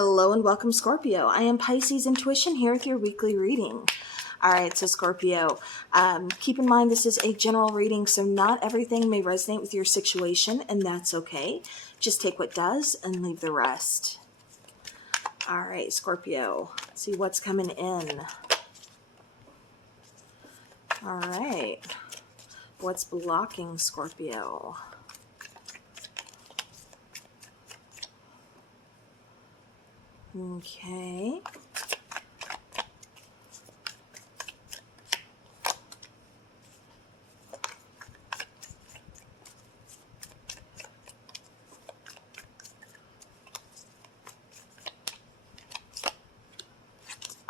Hello and welcome, Scorpio. I am Pisces Intuition here with your weekly reading. All right, so Scorpio, keep in mind this is a general reading, so not everything may resonate with your situation, and that's okay. Just take what does and leave the rest. All right, Scorpio, let's see what's coming in. All right, what's blocking Scorpio? Okay.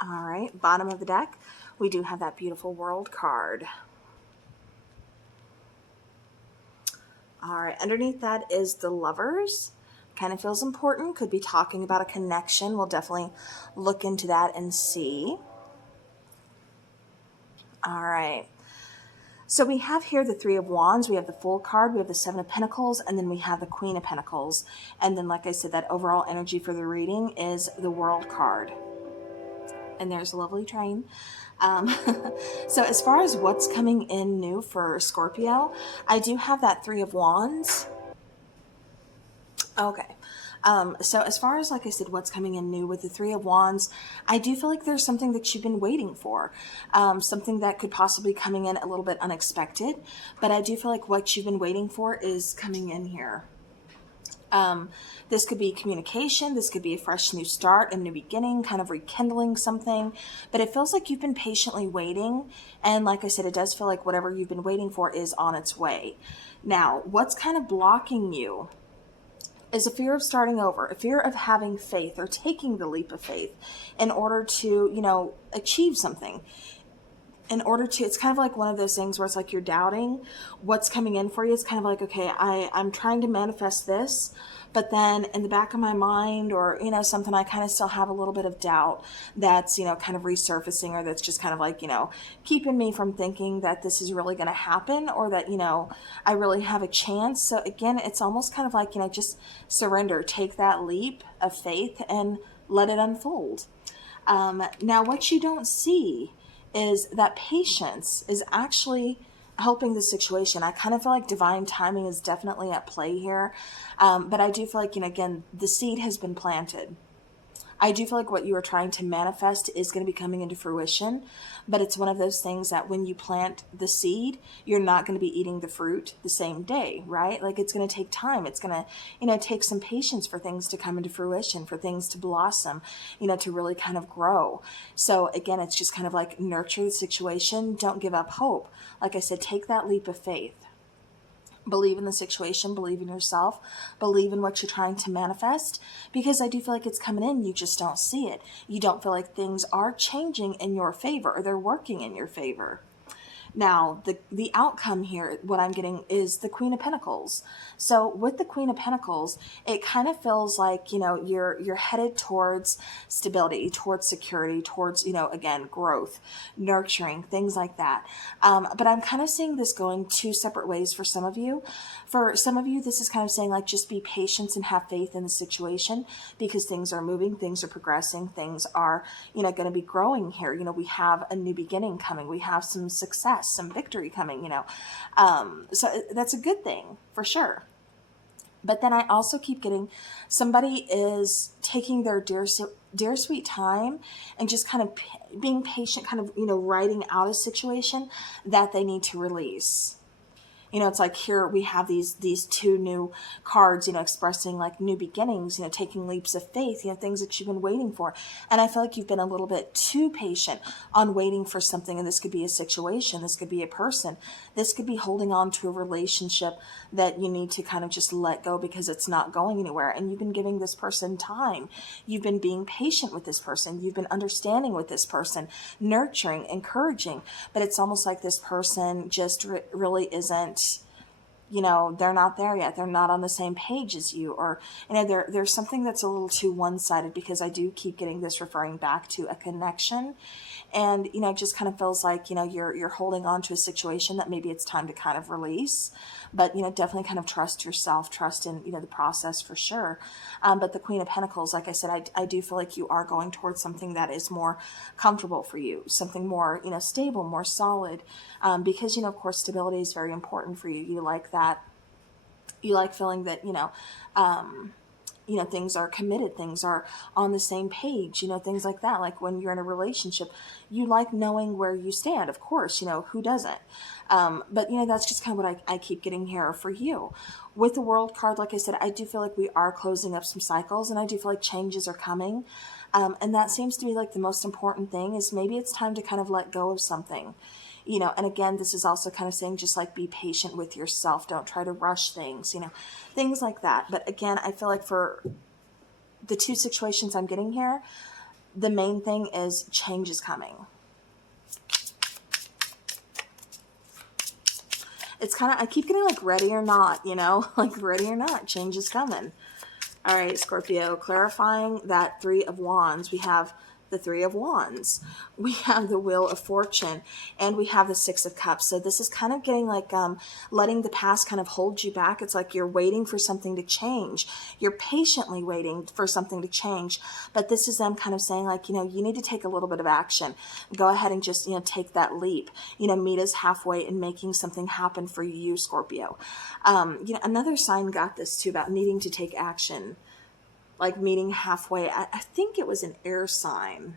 All right, bottom of the deck, we do have that beautiful World card. All right, underneath that is the Lovers. Kind of feels important, could be talking about a connection. We'll definitely look into that and see. All right. So we have here the Three of Wands, we have the Fool card, we have the Seven of Pentacles, and then we have the Queen of Pentacles. And then, like I said, that overall energy for the reading is the World card. And there's a lovely train. So as far as what's coming in new for Scorpio, I do have that Three of Wands. Okay. So as far as, like I said, what's coming in new with the Three of Wands, I do feel like there's something that you've been waiting for, something that could possibly coming in a little bit unexpected, but I do feel like what you've been waiting for is coming in here. This could be communication, this could be a fresh new start, a new beginning, kind of rekindling something, but it feels like you've been patiently waiting, and like I said, it does feel like whatever you've been waiting for is on its way. Now, what's kind of blocking you is a fear of starting over, a fear of having faith or taking the leap of faith in order to, you know, achieve something. In order to, it's kind of like one of those things where it's like you're doubting what's coming in for you. It's kind of like, okay, I'm trying to manifest this, but then in the back of my mind or, you know, something, I kind of still have a little bit of doubt that's, you know, kind of resurfacing, or that's just kind of like, you know, keeping me from thinking that this is really going to happen, or that, you know, I really have a chance. So again, it's almost kind of like, you know, just surrender, take that leap of faith and let it unfold. Now, what you don't see is that patience is actually helping the situation. I kind of feel like divine timing is definitely at play here. But I do feel like, you know, again, the seed has been planted. I do feel like what you are trying to manifest is going to be coming into fruition, but it's one of those things that when you plant the seed, you're not going to be eating the fruit the same day, right? Like, it's going to take time. It's going to, you know, take some patience for things to come into fruition, for things to blossom, you know, to really kind of grow. So again, it's just kind of like nurture the situation. Don't give up hope. Like I said, take that leap of faith. Believe in the situation, believe in yourself, believe in what you're trying to manifest, because I do feel like it's coming in, you just don't see it. You don't feel like things are changing in your favor, or they're working in your favor. Now, the outcome here, what I'm getting is the Queen of Pentacles. So with the Queen of Pentacles, it kind of feels like, you know, you're headed towards stability, towards security, towards, you know, again, growth, nurturing, things like that. But I'm kind of seeing this going two separate ways for some of you. For some of you, this is kind of saying like, just be patient and have faith in the situation, because things are moving, things are progressing, things are, you know, going to be growing here. You know, we have a new beginning coming. We have some success, some victory coming, you know. So that's a good thing for sure. But then I also keep getting somebody is taking their dear sweet time and just kind of being patient, kind of, you know, writing out a situation that they need to release. You know, it's like here we have these two new cards, you know, expressing like new beginnings, you know, taking leaps of faith, you know, things that you've been waiting for. And I feel like you've been a little bit too patient on waiting for something. And this could be a situation. This could be a person. This could be holding on to a relationship that you need to kind of just let go because it's not going anywhere. And you've been giving this person time. You've been being patient with this person. You've been understanding with this person, nurturing, encouraging. But it's almost like this person just really isn't you know, they're not there yet. They're not on the same page as you, or, you know, there's something that's a little too one-sided, because I do keep getting this referring back to a connection. And, you know, it just kind of feels like, you know, you're holding on to a situation that maybe it's time to kind of release. But, you know, definitely kind of trust yourself, trust in, you know, the process for sure. But the Queen of Pentacles, like I said, I do feel like you are going towards something that is more comfortable for you, something more, you know, stable, more solid. Because, you know, of course, stability is very important for you. You like that. You like feeling that, you know, things are committed, things are on the same page, you know, things like that. Like when you're in a relationship, you like knowing where you stand. Of course, you know, who doesn't? But, you know, that's just kind of what I keep getting here for you. With the World card, like I said, I do feel like we are closing up some cycles, and I do feel like changes are coming. And that seems to be like the most important thing, is maybe it's time to kind of let go of something. You know, and again, this is also kind of saying just like be patient with yourself. Don't try to rush things, you know, things like that. But again, I feel like for the two situations I'm getting here, the main thing is change is coming. It's kind of, I keep getting like ready or not, you know, like ready or not, change is coming. All right, Scorpio, clarifying that Three of Wands, we have the Three of Wands, we have the Wheel of Fortune, and we have the Six of Cups. So this is kind of getting like letting the past kind of hold you back. It's like you're waiting for something to change. You're patiently waiting for something to change. But this is them kind of saying like, you know, you need to take a little bit of action. Go ahead and just, you know, take that leap. You know, meet us halfway in making something happen for you, Scorpio. You know, another sign got this too, about needing to take action. Like meeting halfway. I think it was an air sign.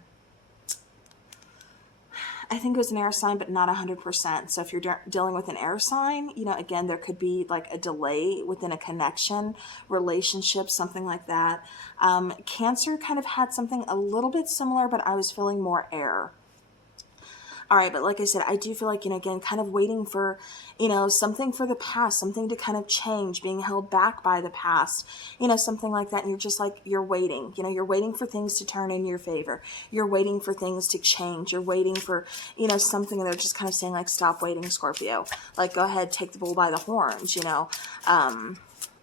I think it was an air sign, but not 100%. So if you're dealing with an air sign, you know, again, there could be like a delay within a connection, relationship, something like that. Cancer kind of had something a little bit similar, but I was feeling more air. All right, but like I said, I do feel like, you know, again, kind of waiting for, you know, something for the past, something to kind of change, being held back by the past, you know, something like that. And you're just like, you're waiting, you know, you're waiting for things to turn in your favor. You're waiting for things to change. You're waiting for, you know, something, and they're just kind of saying like, stop waiting, Scorpio. Like, go ahead, take the bull by the horns, you know.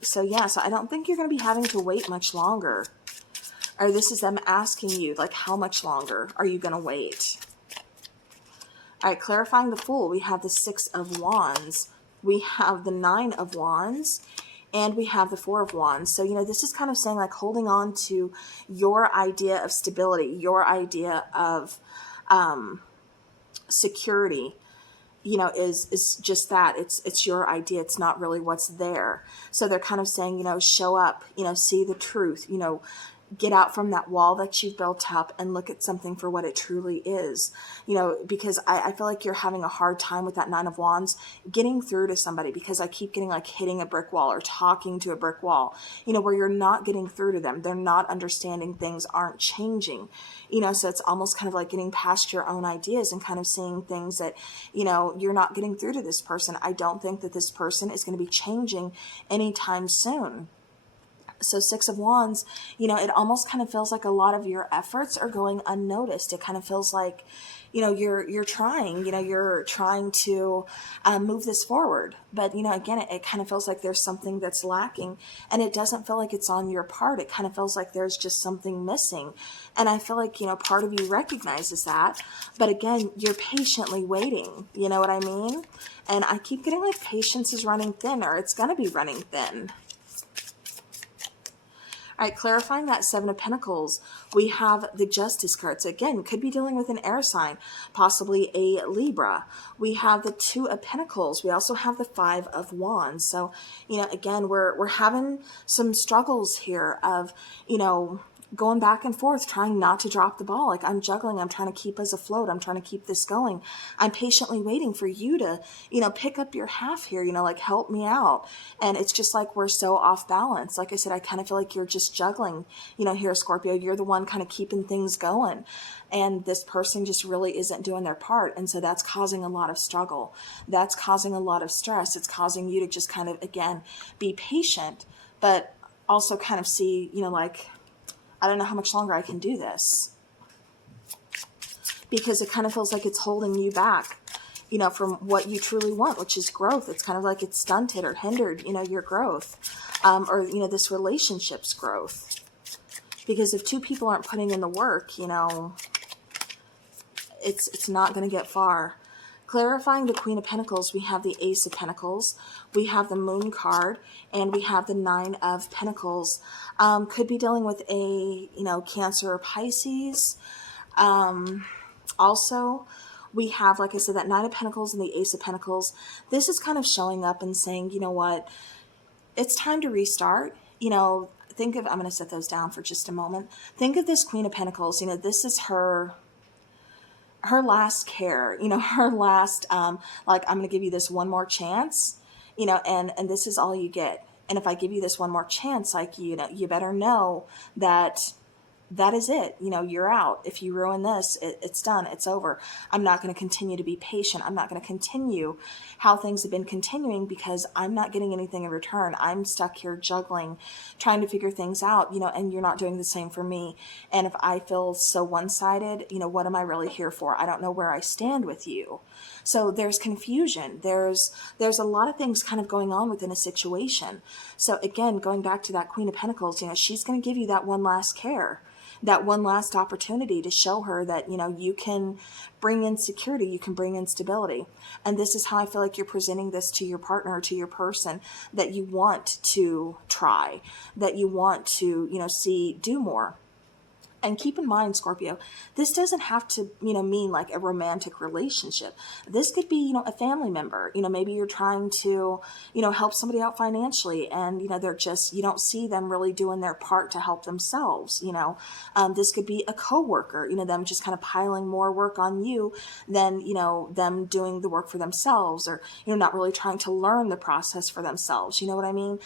So yeah, so I don't think you're going to be having to wait much longer. Or this is them asking you, like, how much longer are you going to wait? All right, clarifying the Fool, we have the Six of Wands, we have the Nine of Wands, and we have the Four of Wands. So, you know, this is kind of saying like holding on to your idea of stability, your idea of security, you know, is just that. It's your idea. It's not really what's there. So they're kind of saying, you know, show up, you know, see the truth, you know, get out from that wall that you've built up and look at something for what it truly is, you know, because I feel like you're having a hard time with that Nine of Wands getting through to somebody, because I keep getting like hitting a brick wall or talking to a brick wall, you know, where you're not getting through to them. They're not understanding, things aren't changing, you know, so it's almost kind of like getting past your own ideas and kind of seeing things that, you know, you're not getting through to this person. I don't think that this person is going to be changing anytime soon. So Six of Wands, you know, it almost kind of feels like a lot of your efforts are going unnoticed. It kind of feels like, you know, you're trying, you know, you're trying to move this forward. But, you know, again, it kind of feels like there's something that's lacking, and it doesn't feel like it's on your part. It kind of feels like there's just something missing. And I feel like, you know, part of you recognizes that. But again, you're patiently waiting. You know what I mean? And I keep getting like patience is running thin, or it's going to be running thin. All right, clarifying that Seven of Pentacles, we have the Justice cards. Again, could be dealing with an air sign, possibly a Libra. We have the Two of Pentacles. We also have the Five of Wands. So, you know, again, we're having some struggles here of, you know, going back and forth, trying not to drop the ball. Like, I'm juggling, I'm trying to keep us afloat, I'm trying to keep this going. I'm patiently waiting for you to, you know, pick up your half here, you know, like help me out. And it's just like we're so off balance. Like I said, I kind of feel like you're just juggling, you know, here, Scorpio. You're the one kind of keeping things going. And this person just really isn't doing their part. And so that's causing a lot of struggle. That's causing a lot of stress. It's causing you to just kind of, again, be patient, but also kind of see, you know, like, I don't know how much longer I can do this, because it kind of feels like it's holding you back. you know, from what you truly want, which is growth. It's kind of like it's stunted or hindered, you know, your growth, or, you know, this relationship's growth. Because if two people aren't putting in the work, you know, it's not going to get far. Clarifying the Queen of Pentacles, we have the Ace of Pentacles, we have the Moon card, and we have the Nine of Pentacles. Could be dealing with a, you know, Cancer or Pisces. Also, we have, like I said, that Nine of Pentacles and the Ace of Pentacles. This is kind of showing up and saying, you know what, it's time to restart. You know, think of, I'm going to set those down for just a moment. Think of this Queen of Pentacles. You know, this is her last care, you know, her last, like, I'm going to give you this one more chance, you know, and this is all you get. And if I give you this one more chance, like, you know, you better know that that is it. You know, you're out. If you ruin this, it's done. It's over. I'm not going to continue to be patient. I'm not going to continue how things have been continuing because I'm not getting anything in return. I'm stuck here juggling, trying to figure things out, you know, and you're not doing the same for me. And if I feel so one-sided, you know, what am I really here for? I don't know where I stand with you. So there's confusion. There's a lot of things kind of going on within a situation. So again, going back to that Queen of Pentacles, you know, she's going to give you that one last care, that one last opportunity to show her that, you know, you can bring in security, you can bring in stability. And this is how I feel like you're presenting this to your partner, to your person that you want to try, that you want to, you know, see do more. And keep in mind, Scorpio, this doesn't have to, you know, mean like a romantic relationship. This could be, you know, a family member. You know, maybe you're trying to, you know, help somebody out financially and, you know, they're just, you don't see them really doing their part to help themselves, you know. This could be a coworker, you know, them just kind of piling more work on you than, you know, them doing the work for themselves or, you know, not really trying to learn the process for themselves. You know what I mean?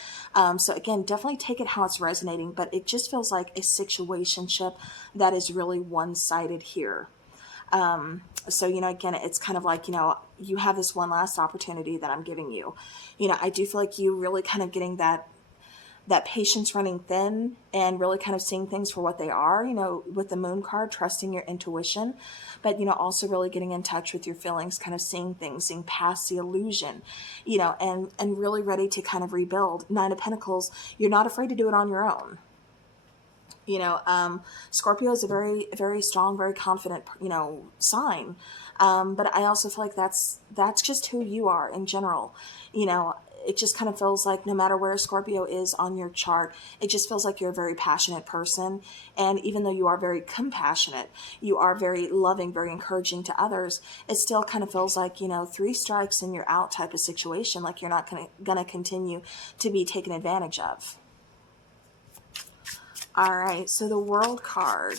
So again, definitely take it how it's resonating, but it just feels like a situationship that is really one-sided here. So, you know, again, it's kind of like, you know, you have this one last opportunity that I'm giving you. You know, I do feel like you really kind of getting that patience running thin and really kind of seeing things for what they are, you know, with the Moon card, trusting your intuition, but, you know, also really getting in touch with your feelings, kind of seeing things, seeing past the illusion, you know, and really ready to kind of rebuild. Nine of Pentacles, you're not afraid to do it on your own. You know, Scorpio is a very, very strong, very confident, you know, sign. But I also feel like that's just who you are in general. You know, it just kind of feels like no matter where Scorpio is on your chart, it just feels like you're a very passionate person. And even though you are very compassionate, you are very loving, very encouraging to others, it still kind of feels like, you know, 3 strikes and you're out type of situation, like you're not gonna continue to be taken advantage of. All right, so the World card.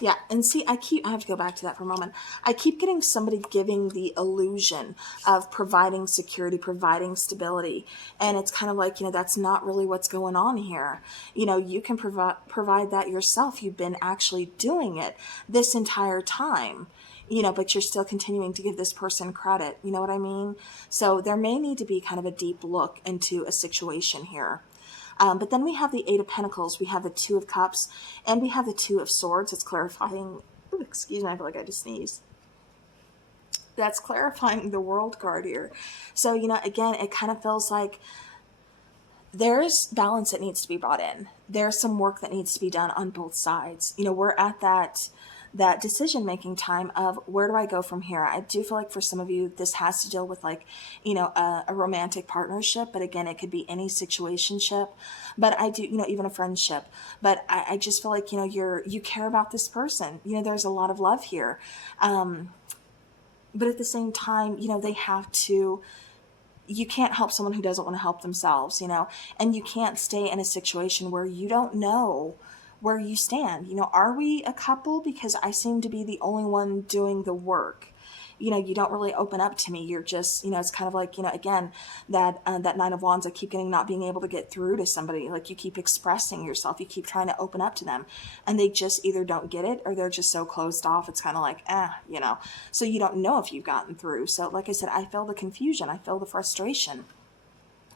Yeah, and see, I have to go back to that for a moment. I keep getting somebody giving the illusion of providing security, providing stability. And it's kind of like, you know, that's not really what's going on here. You know, you can provide that yourself. You've been actually doing it this entire time. You know, but you're still continuing to give this person credit. You know what I mean? So there may need to be kind of a deep look into a situation here. But then we have the Eight of Pentacles, we have the Two of Cups, and we have the Two of Swords. It's clarifying, ooh, excuse me, I feel like I just sneezed. That's clarifying the World card here. So, you know, again, it kind of feels like there's balance that needs to be brought in. There's some work that needs to be done on both sides. You know, we're at that decision-making time of where do I go from here? I do feel like for some of you, this has to deal with like, you know, a romantic partnership, but again, it could be any situationship, but I do, you know, even a friendship, but I just feel like, you know, you care about this person, you know, there's a lot of love here. But at the same time, you know, you can't help someone who doesn't want to help themselves, you know, and you can't stay in a situation where you don't know where you stand. You know, are we a couple? Because I seem to be the only one doing the work. You know, you don't really open up to me. You're just, you know, it's kind of like, you know, again, that Nine of Wands, I keep getting not being able to get through to somebody. Like you keep expressing yourself, you keep trying to open up to them and they just either don't get it or they're just so closed off. It's kind of like, you know, so you don't know if you've gotten through. So like I said, I feel the confusion. I feel the frustration.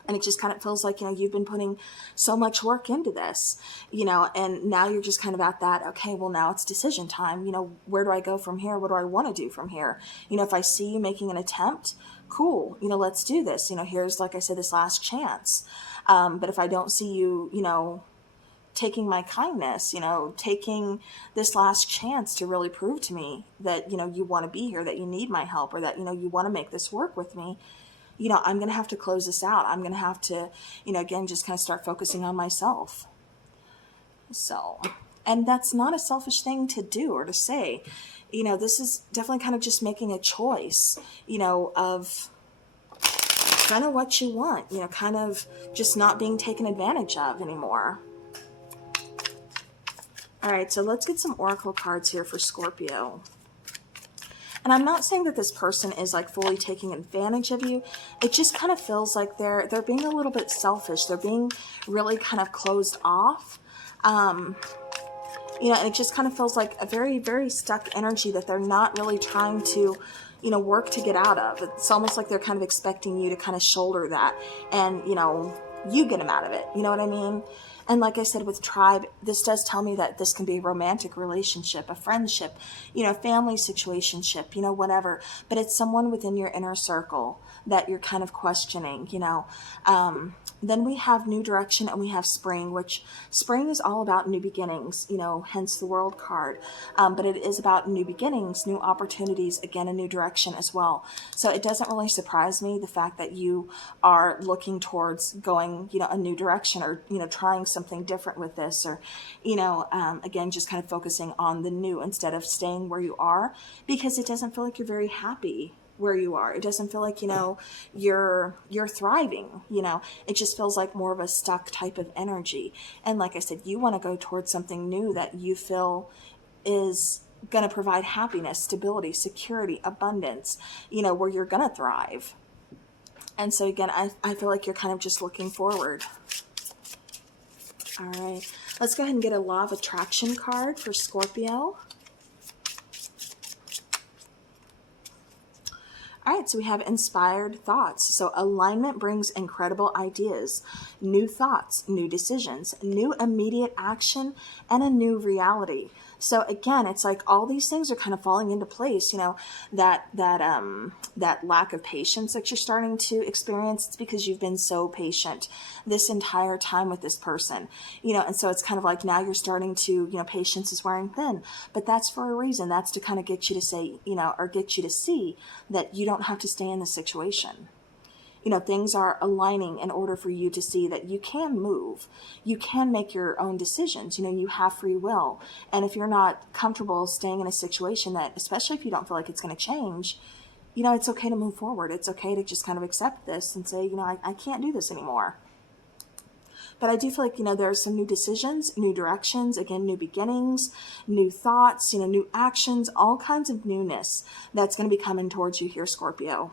And it just kind of feels like, you've been putting so much work into this, and now you're just kind of at that, okay, well, now it's decision time. Where do I go from here? What do I want to do from here? If I see you making an attempt, cool, let's do this. Here's, like I said, this last chance. But if I don't see you, taking my kindness, taking this last chance to really prove to me that, you want to be here, that you need my help, or that, you want to make this work with me, I'm going to have to close this out. I'm going to have to, again, just kind of start focusing on myself. So, and that's not a selfish thing to do or to say. This is definitely kind of just making a choice, of kind of what you want, kind of just not being taken advantage of anymore. All right, so let's get some oracle cards here for Scorpio. And I'm not saying that this person is like fully taking advantage of you. It just kind of feels like they're being a little bit selfish. They're being really kind of closed off. And it just kind of feels like a very, very stuck energy that they're not really trying to, work to get out of. It's almost like they're kind of expecting you to kind of shoulder that and, you get them out of it. You know what I mean? And like I said, with tribe, this does tell me that this can be a romantic relationship, a friendship, family situationship, whatever. But it's someone within your inner circle that you're kind of questioning, Then we have new direction and we have spring, which spring is all about new beginnings, hence the world card. But it is about new beginnings, new opportunities, again, a new direction as well. So it doesn't really surprise me, the fact that you are looking towards going, a new direction, or, trying something different with this, or, again, just kind of focusing on the new instead of staying where you are, because it doesn't feel like you're very happy where you are. It doesn't feel like, you're thriving, it just feels like more of a stuck type of energy. And like I said, you want to go towards something new that you feel is going to provide happiness, stability, security, abundance, where you're going to thrive. And so again, I feel like you're kind of just looking forward. All right, let's go ahead and get a law of attraction card for Scorpio. All right, so we have inspired thoughts. So alignment brings incredible ideas, new thoughts, new decisions, new immediate action, and a new reality. So again, it's like all these things are kind of falling into place, that lack of patience that you're starting to experience, it's because you've been so patient this entire time with this person, and so it's kind of like now you're starting to, patience is wearing thin, but that's for a reason. That's to kind of get you to say, or get you to see that you don't have to stay in the situation. Things are aligning in order for you to see that you can move. You can make your own decisions. You have free will. And if you're not comfortable staying in a situation that, especially if you don't feel like it's going to change, it's okay to move forward. It's okay to just kind of accept this and say, I can't do this anymore. But I do feel like, there are some new decisions, new directions, again, new beginnings, new thoughts, new actions, all kinds of newness that's going to be coming towards you here, Scorpio.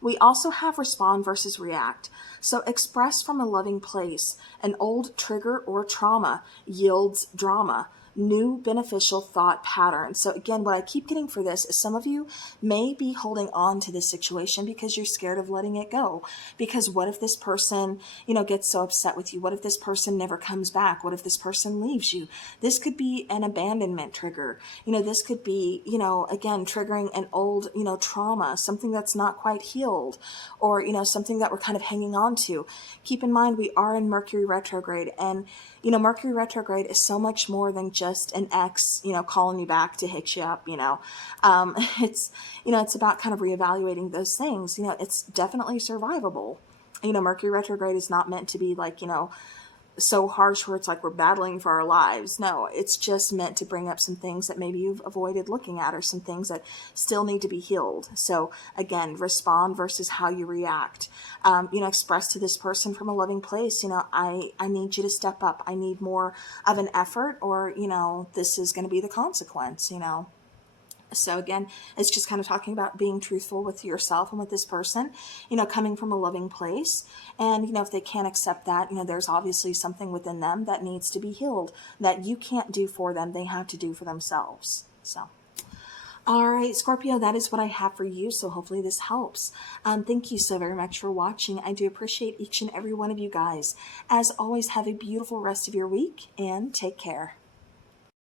We also have respond versus react. So express from a loving place. An old trigger or trauma yields drama. New beneficial thought patterns. So again, what I keep getting for this is some of you may be holding on to this situation because you're scared of letting it go. Because what if this person, gets so upset with you? What if this person never comes back? What if this person leaves you? This could be an abandonment trigger. This could be, again, triggering an old, trauma, something that's not quite healed, or, something that we're kind of hanging on to. Keep in mind, we are in Mercury retrograde, and Mercury retrograde is so much more than just an ex, calling you back to hit you up, it's, it's about kind of reevaluating those things. It's definitely survivable. Mercury retrograde is not meant to be like, so harsh where it's like we're battling for our lives. No, it's just meant to bring up some things that maybe you've avoided looking at, or some things that still need to be healed. So again, respond versus how you react. Express to this person from a loving place, I need you to step up. I need more of an effort, or, this is going to be the consequence, So again, it's just kind of talking about being truthful with yourself and with this person, coming from a loving place. And, if they can't accept that, there's obviously something within them that needs to be healed that you can't do for them. They have to do for themselves. So, All right, Scorpio, that is what I have for you. So hopefully this helps. Thank you so very much for watching. I do appreciate each and every one of you guys. As always, have a beautiful rest of your week and take care.